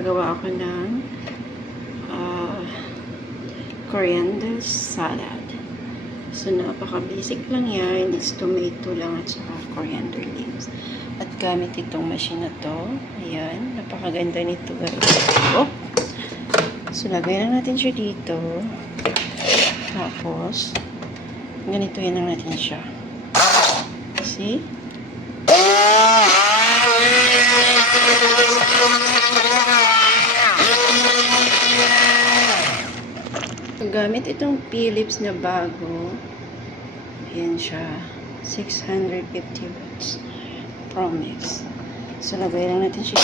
Gagawa ako ng coriander salad. So, napaka-basic lang yan. It's tomato lang at saka coriander leaves. At gamit itong machine na to. Ayan. Napakaganda nito, guys. Oh! So, lagay lang natin siya dito. Tapos, ganito yan lang natin siya. See? Gamit itong Philips na bago. Ayan siya. 650 watts. Promise. So, lagay lang natin siya.